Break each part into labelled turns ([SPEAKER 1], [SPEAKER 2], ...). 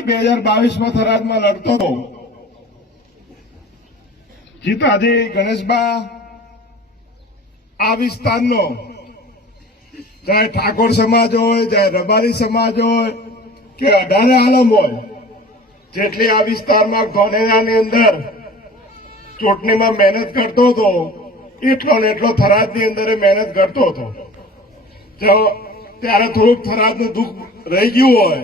[SPEAKER 1] બે હજાર બાવીસમાં થરાદમાં લડતો હતો. જીતાજી ગણેશબા આ વિસ્તારનો. ચાહે ઠાકોર સમાજ હોય, ચાહે રબારી સમાજ હોય, કે અઢારે આલમ હોય, જેટલી આ વિસ્તારમાં ગોનેરાની અંદર ચૂંટણીમાં મહેનત કરતો હતો, એટલો ને એટલો થરાદની અંદર મહેનત કરતો હતો. ત્યારે થોડુંક થરાદનું દુઃખ રહી ગયું હોય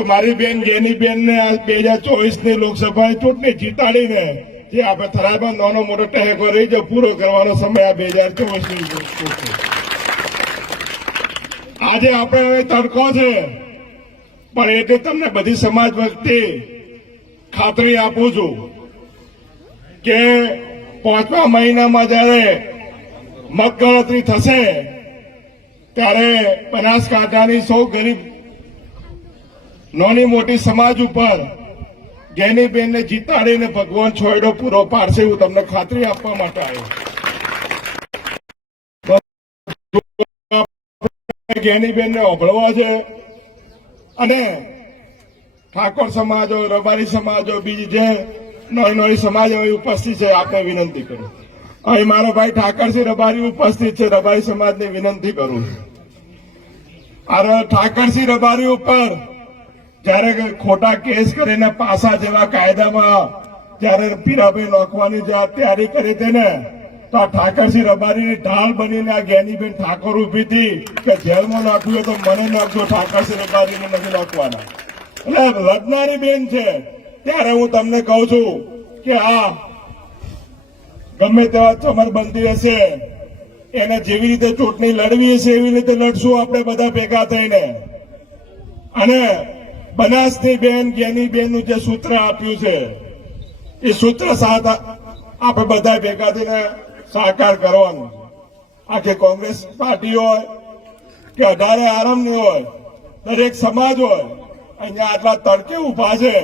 [SPEAKER 1] તો મારી બેન, જેની બેન ને બે હજાર ચોવીસની લોકસભાની ચૂંટણી જીતાડીને જે આપણે થરાદમાં નાનો મોટો ટેકો રહી જાય પૂરો કરવાનો સમય આ બે હજાર ચોવીસની આજે આપણે હવે તડકો છે, પણ એટલે તમને બધી સમાજ વખતે ખાતરી આપું છું કે પાંચમા મહિનામાં જ્યારે મતગણતરી થશે, ત્યારે બનાસકાંઠાની સૌ ગરીબ નાની મોટી સમાજ ઉપર ગેનીબેનને જીતાડીને ભગવાન છોડો પૂરો પાડશે એવું તમને ખાતરી આપવા માટે આવ્યો. ગેનીબેનને ઓભળવા છે. અને ઠાકોર સમાજ હોય રબારી સમાજ હોય બીજી જે નવી નવી સમાજ હોય ઉપસ્થિત છે, આપને વિનંતી કરું. અહીં મારો ભાઈ ઠાકરસિંહ રબારી ઉપસ્થિત છે, રબારી સમાજને વિનંતી કરું અને ઠાકરસિંહ રબારી ઉપર જયારે ખોટા કેસ કરીને પાસા જેવા કાયદામાં જયારે પીરાભાઈ જે તૈયારી કરી તેને તો આ ઠાકરસિંહ રબારીની ઢાલ બનીને આ જ્ઞાનીબેન ઠાકોર ઊભી હતી કે જેલમાં હોય તો મને નાખજો, ઠાકરસિંહ રબારીને નથી નાખવાના. એટલે લડનારી બેન છે. ત્યારે હું તમને કહું છું કે આ ગમે તેવા ચમરબંધી હશે, એને જેવી રીતે ચૂંટણી લડવી હશે, એવી રીતે લડશું આપણે બધા ભેગા થઈને. અને બનાસની બેન જ્ઞાની નું જે સૂત્ર આપ્યું છે, એ સૂત્ર સાથ આપણે બધા ભેગા થઈને સાકાર કરવાનું. આખી કોંગ્રેસ પાર્ટી હોય, કે અઢારે આરામની હોય, દરેક સમાજ હોય, અહીંયા આટલા તડકે ઊભા છે,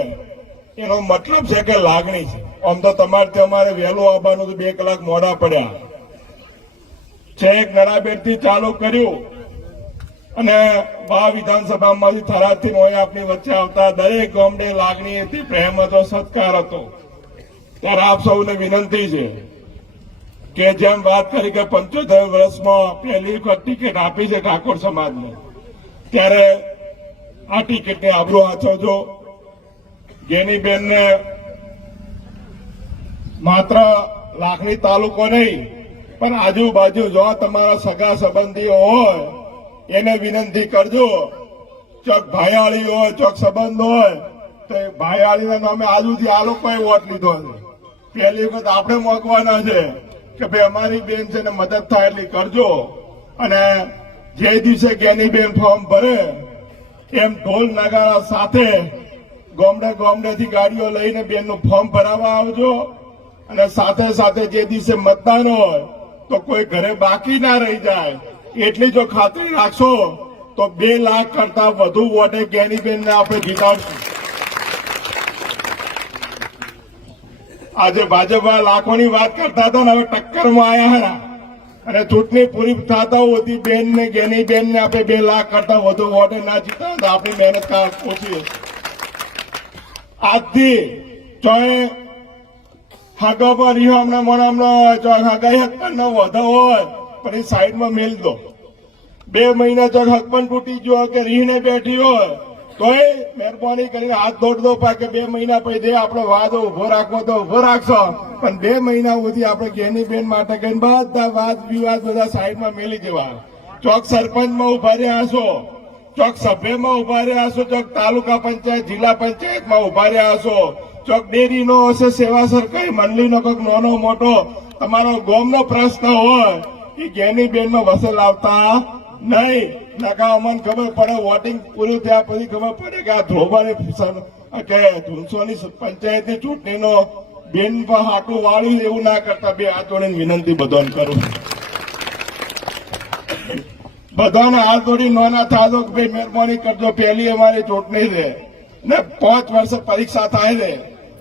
[SPEAKER 1] એનો મતલબ છે કે લાગણી છે. આમ તો તમારે તમારે વહેલું આવવાનું બે કલાક મોડા પડ્યા. છેક નડાબેટથી ચાલુ કર્યું. અને બા વિધાનસભામાંથી થરાદથી મોય આપની વચ્ચે આવતા દરેક ગામડે લાગણી હતી, પ્રેમ હતો, સત્કાર હતો. ત્યારે આપ સૌને વિનંતી છે કે જેમ વાત કરી કે પંચોતેર વર્ષમાં પહેલી વખત ટિકિટ આપી છે ઠાકોર સમાજને, ત્યારે આ ટિકિટને આબરૂ આચવજો ગેનીબેનને માત્ર લાખણી તાલુકો નહીં, પણ આજુબાજુ જો તમારા સગા સંબંધીઓ હોય એને વિનંતી કરજો. ચોક ભાયાળી હોય, ચોક સંબંધ હોય, તો એ ભાયાળીના નામે આજુથી આ લોકોએ વોટ લીધો છે. પહેલી વખત આપણે મોકવાના છે કે ભાઈ અમારી બેન છે મદદ થાય એટલી કરજો. અને જે દિવસે ગેની બેન ફોર્મ ભરે, એમ ઢોલ નગારા સાથે ગોમડે ગોમડેથી ગાડીઓ લઈને બેનનું ફોર્મ ભરાવા આવજો. અને સાથે સાથે જે દિવસે મતદાન હોય, તો કોઈ ઘરે બાકી ના રહી જાય. એટલી જો ખાતરી રાખશો, તો બે લાખ કરતા વધુ વોટે જ્ઞાનીબેન આપણે જીતાડશું. આજે ભાજપમાં લાખોની વાત કરતા હતા ને હવે ટક્કરમાં આવ્યા હતા અને ચૂંટણી પૂરી થતા હોતી બેન ને ગેની બેન ને આપણે બે લાખ કરતા વધુ વોટે ના જીતા તો આપણી મહેનત ઓછી આજથી ચોય હાગા પર રહ્યો હમણાં મને હમણાં ચોય હાગા નો વધો હોય પણ સાઈડમાં મેલ દો. બે મહિના ચોક હકમન તૂટી ગયો કે રીહને બેઠી હોય, તોય મહેરબાની કરીને હાથ દોડ દો કે બે મહિના પછી આપણો વાદો ઊભો રાખવો તો ઊભો રાખશો. પણ બે મહિના સુધી આપણે ઘેની બેન માટે કહીને બધા વાદ વિવાદ બધા સાઈડમાં મેલી જવા ચોક સરપંચમાં ઊભા રહ્યા હશો ચોક સભ્યમાં ઊભા રહ્યા હશો ચોક તાલુકા પંચાયત, જિલ્લા પંચાયતમાં ઊભા રહ્યા હશો ચોક ડેરીનો હશે, સેવા સરકારી, મંડળીનો કોઈક નાનો મોટો, તમારો ગોમનો પ્રશ્ન હોય એ જ્ઞાની બેનમાં વસેલ આવતા નહીં. નકા અમને ખબર પડે વોટિંગ પૂરું થયા પછી ખબર પડે કે આ ધ્રોબાની કે ધુનસોની પંચાયતની ચૂંટણીનો બેન પર હાટું વાળ્યું એવું ના કરતા. બે હાથ જોડીને વિનંતી બધાને કરું બધાને હાથ જોડી નોના થાજો કે ભાઈ મહેરબાની કરજો, પહેલી અમારી ચૂંટણી છે. ને પાંચ વર્ષે પરીક્ષા થાય છે.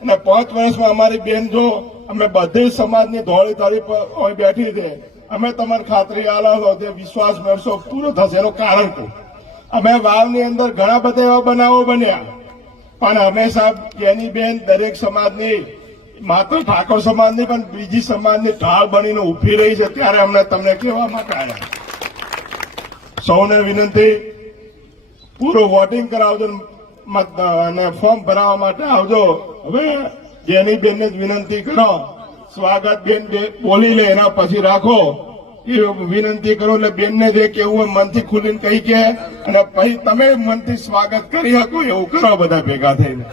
[SPEAKER 1] અને પાંચ વર્ષમાં અમારી બેન જો અમે બધી સમાજની ધોળી તારી પર બેઠી છે. અમે તમારે ખાતરી આલો તે વિશ્વાસ મળશો, પૂરો થશે. એનું કારણ કહું અમે વાવની અંદર ઘણા બધા એવા બનાવો બન્યા. પણ હંમેશા જેની બેન દરેક સમાજની, માત્ર ઠાકોર સમાજની, પણ બીજી સમાજની ઢાળ બનીને ઊભી રહી છે, ત્યારે અમને તમને કહેવા માટે આવ્યા સૌને વિનંતી, પૂરું વોટિંગ કરાવજો અને ફોર્મ ભરાવવા માટે આવજો. હવે જેની બેનને જ વિનંતી કરો. સ્વાગત બેન બોલી લે, એના પછી રાખો. એ વિનંતી કરો, એટલે બેનને જે કેવું હોય મનથી ખુલીને કહી કે, અને પછી તમે મનથી સ્વાગત કરી શકો, એવું કરો બધા ભેગા થઈને.